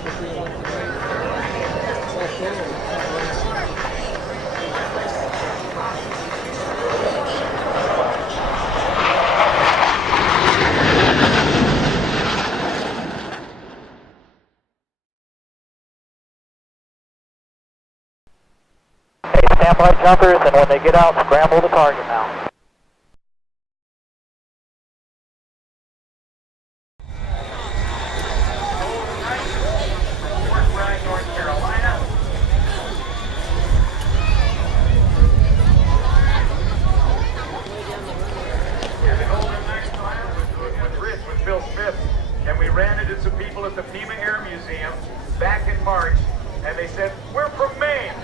Stand by jumpers, and when they get out, scramble the target now. North Carolina. And the Golden Knights with Rich, with Phil Smith, and we ran into some people at the Pima Air Museum back in March, and they said, "We're from Maine."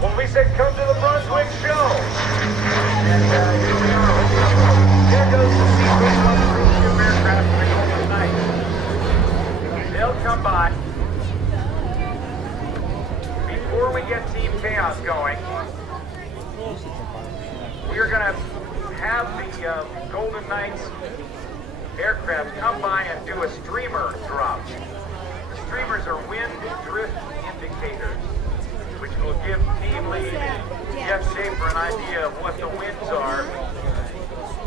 Well, we said, "Come to the Brunswick show." And here we are. There goes the C-130 aircraft for the Golden Knights. They'll come by. Before we get Team Chaos going, we're going to have the Golden Knights aircraft come by and do a streamer drop. The streamers are wind drift indicators, which will give team lead Jeff Schaefer an idea of what the winds are.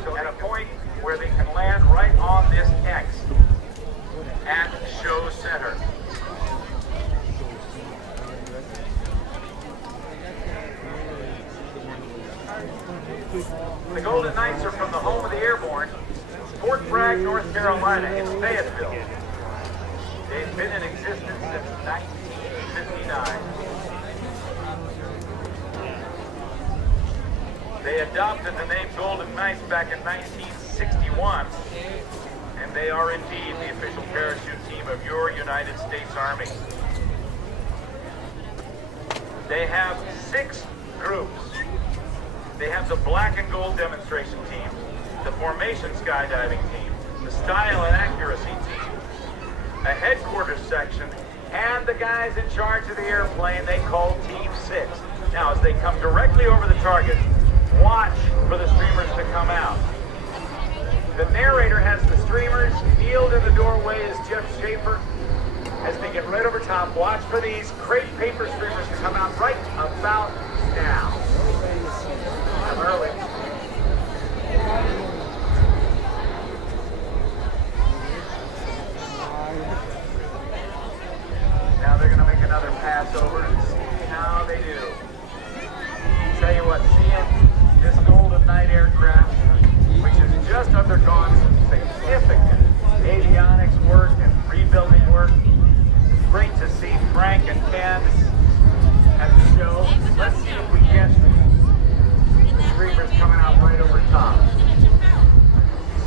So at a point where they can land right on this X at show center. The Golden Knights are from the home of the airborne, Fort Bragg, North Carolina, in Fayetteville. They've been in existence since 1959. They adopted the name Golden Knights back in 1961, and they are indeed the official parachute team of your United States Army. They have 6 groups. They have the black and gold demonstration team, the formation skydiving team, the style and accuracy team, a headquarters section, and the guys in charge of the airplane they call Team 6. Now, as they come directly over the target, watch for the streamers to come out. The narrator has the streamers. Kneeled in the doorway is Jeff Schaefer. As they get right over top, watch for these crepe paper streamers to come out right about now. I'm early. Now they're going to make another pass over and see how they do. Tell you what, seeing this Golden Knight aircraft, which has just undergone some significant avionics work and rebuilding work. Great to see Frank and Ken at the show. Let's see if we get the streamers coming out right over top.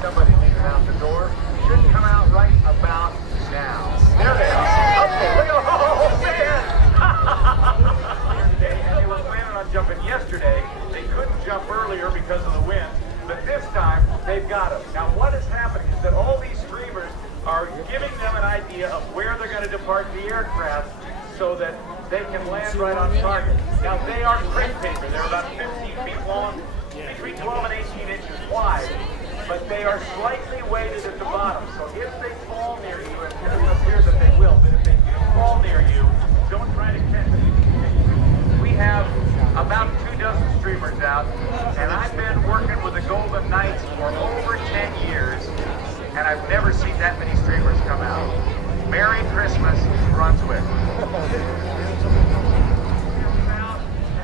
Somebody leaving out the door. Should come out right about now. There they are. Okay, look at, oh man! They were planning on jumping yesterday. They couldn't jump earlier because of the wind. But this time, they've got them. Now, what is happening is that all these streamers are giving them an idea of where they're going to depart the aircraft so that they can land right on target. Now, they are crepe paper. They're about 15 feet long, between 12 and 18 inches wide, but they are slightly weighted at the bottom. So if they fall near you, and it appears that they will, but if they do fall near you, don't try to catch them. We have about 24 streamers out, and I've been working with the Golden Knights for over 10 years, and I've never seen that many streamers come out. Merry Christmas, Brunswick.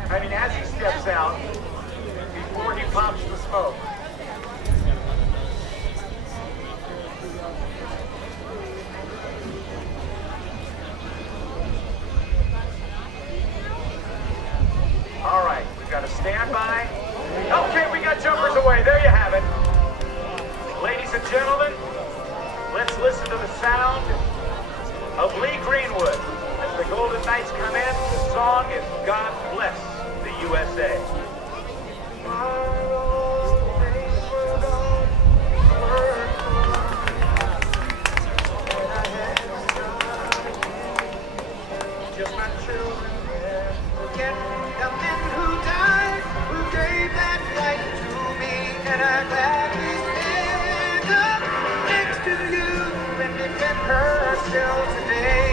I mean, as he steps out, before he pops the smoke. All right, we've got a standby. Okay, we got jumpers away. There you have it. Ladies and gentlemen, let's listen to the sound of Lee Greenwood. As the Golden Knights come in, the song is God Bless the USA. Just my children forget the men who died, who gave that right to me, and I'm gladly stand up next to you and defend her still today.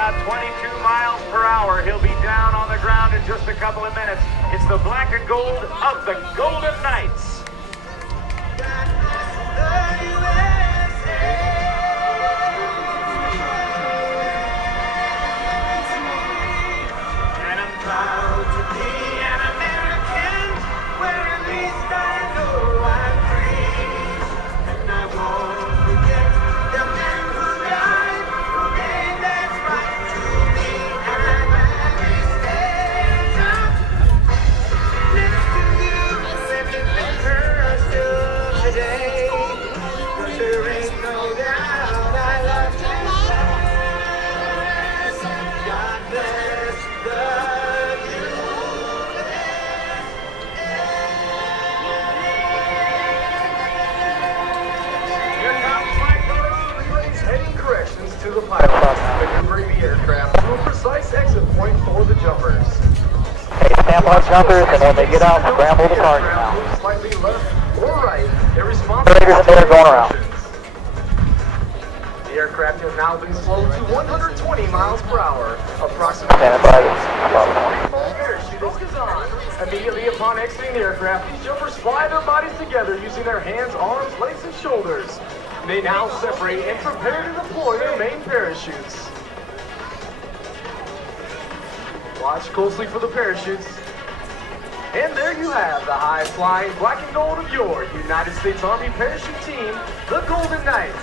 about 22 miles per hour. He'll be down on the ground in just a couple of minutes. It's the black and gold of the Golden Knights. To the pilot, maneuvering the aircraft to a precise exit point for the jumpers. Hey, stand by jumpers, and when they get out, scramble the target now. Move slightly left or right in response Operators to are going around. The aircraft has now been slowed to 120 miles per hour, approximately. Stand by. Parachute is on. Immediately upon exiting the aircraft, these jumpers fly their bodies together using their hands, arms, legs, and shoulders. They now separate and prepare to deploy their main parachutes. Watch closely for the parachutes. And there you have the high-flying black and gold of your United States Army parachute team, the Golden Knights.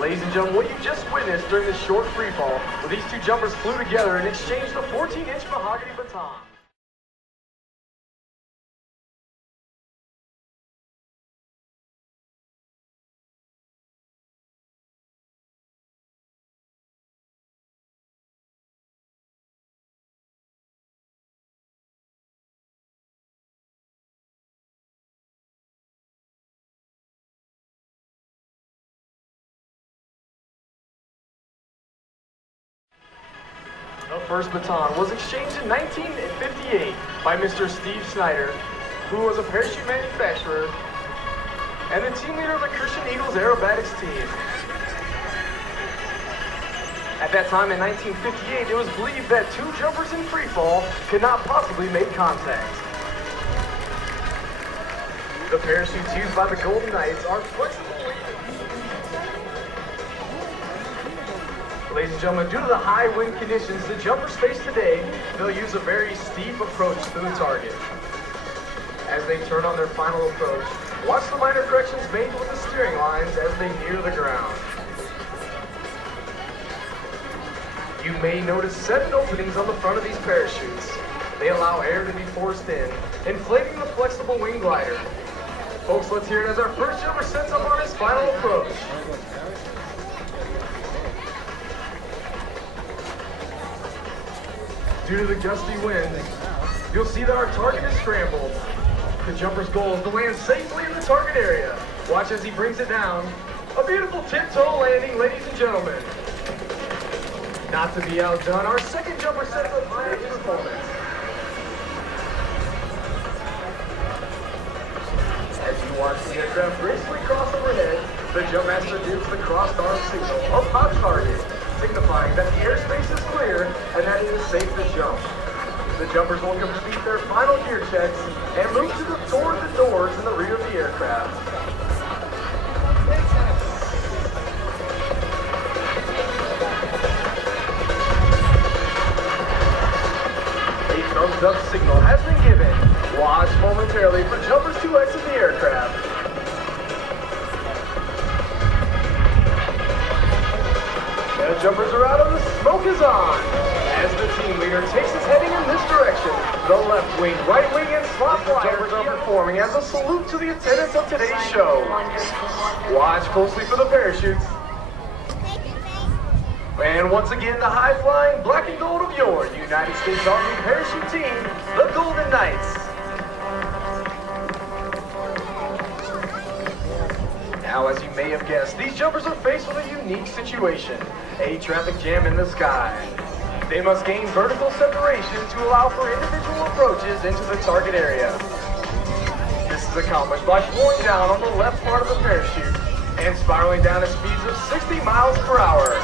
Ladies and gentlemen, what you just witnessed during this short freefall, where these two jumpers flew together and exchanged a 14-inch mahogany baton. The first baton was exchanged in 1958 by Mr. Steve Snyder, who was a parachute manufacturer and the team leader of the Christian Eagles aerobatics team. At that time in 1958, it was believed that two jumpers in freefall could not possibly make contact. The parachutes used by the Golden Knights are flexible. Ladies and gentlemen, due to the high wind conditions the jumpers face today, they'll use a very steep approach to the target. As they turn on their final approach, watch the minor corrections made with the steering lines as they near the ground. You may notice 7 openings on the front of these parachutes. They allow air to be forced in, inflating the flexible wing glider. Folks, let's hear it as our first jumper sets up on his final approach. Due to the gusty wind, you'll see that our target is scrambled. The jumper's goal is to land safely in the target area. Watch as he brings it down. A beautiful tiptoe landing, ladies and gentlemen. Not to be outdone, our second jumper sets up high at this moment. As you watch the aircraft gracefully cross overhead, the jump master gives the crossed arm signal of hot target, signifying that the airspace is clear and that it is safe to jump. The jumpers will complete their final gear checks and move toward the doors in the rear of the aircraft. 8 thumbs up signal has been given. Watch momentarily for jumpers to exit the aircraft. The jumpers are out and the smoke is on. As the team leader takes his heading in this direction, the left wing, right wing, and slot jumpers are performing as a salute to the attendance of today's show. Watch closely for the parachutes. And once again, the high-flying black and gold of your United States Army parachute team, the Golden Knights. Now, as you may have guessed, these jumpers are faced with a unique situation, a traffic jam in the sky. They must gain vertical separation to allow for individual approaches into the target area. This is accomplished by slowing down on the left part of the parachute and spiraling down at speeds of 60 miles per hour.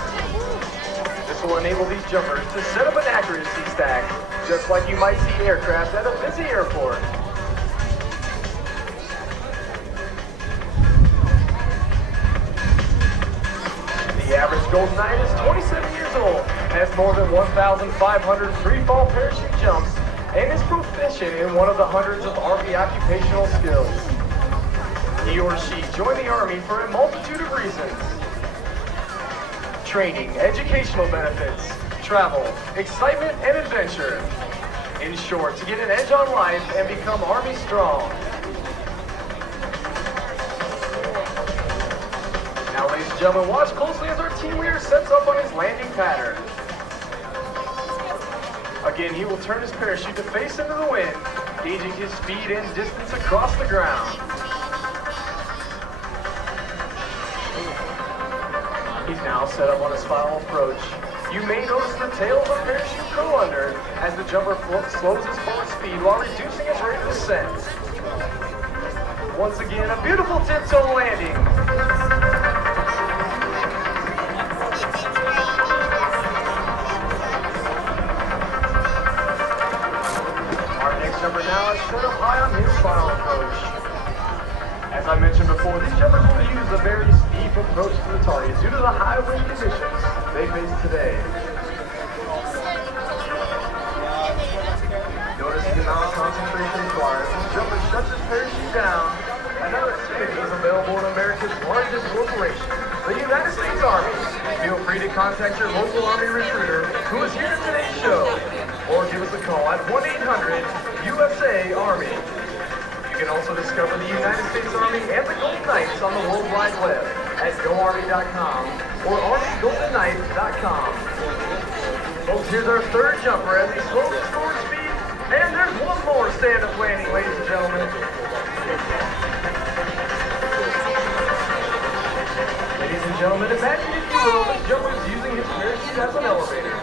This will enable these jumpers to set up an accuracy stack, just like you might see aircraft at a busy airport. The average Golden Knight is 27 years old, has more than 1,500 free-fall parachute jumps, and is proficient in one of the hundreds of Army occupational skills. He or she joined the Army for a multitude of reasons. Training, educational benefits, travel, excitement, and adventure. In short, to get an edge on life and become Army strong. Now, ladies and gentlemen, watch closely as our team leader sets up on his landing pattern. Again, he will turn his parachute to face into the wind, gauging his speed and distance across the ground. He's now set up on his final approach. You may notice the tail of the parachute curl under as the jumper slows his forward speed while reducing his rate of descent. Once again, a beautiful tiptoe landing. Our next jumper now is set up high on his final approach. As I mentioned before, these jumpers will use a very steep approach to the target due to the high wind conditions they face today. Notice the amount of concentration required. This jumper shuts his parachute down. Another activity is available in America's largest corporation, the United States Army. Feel free to contact your local Army recruiter who is here at today's show, or give us a call at 1-800-USA-ARMY. You can also discover the United States Army and the Golden Knights on the World Wide Web at GoArmy.com or ArmyGoldenKnights.com. Folks, here's our third jumper as he slows his forward speed, and there's one more stand-up landing, ladies and gentlemen. Ladies and gentlemen, imagine if you will, this jumper is using his parachute as an elevator.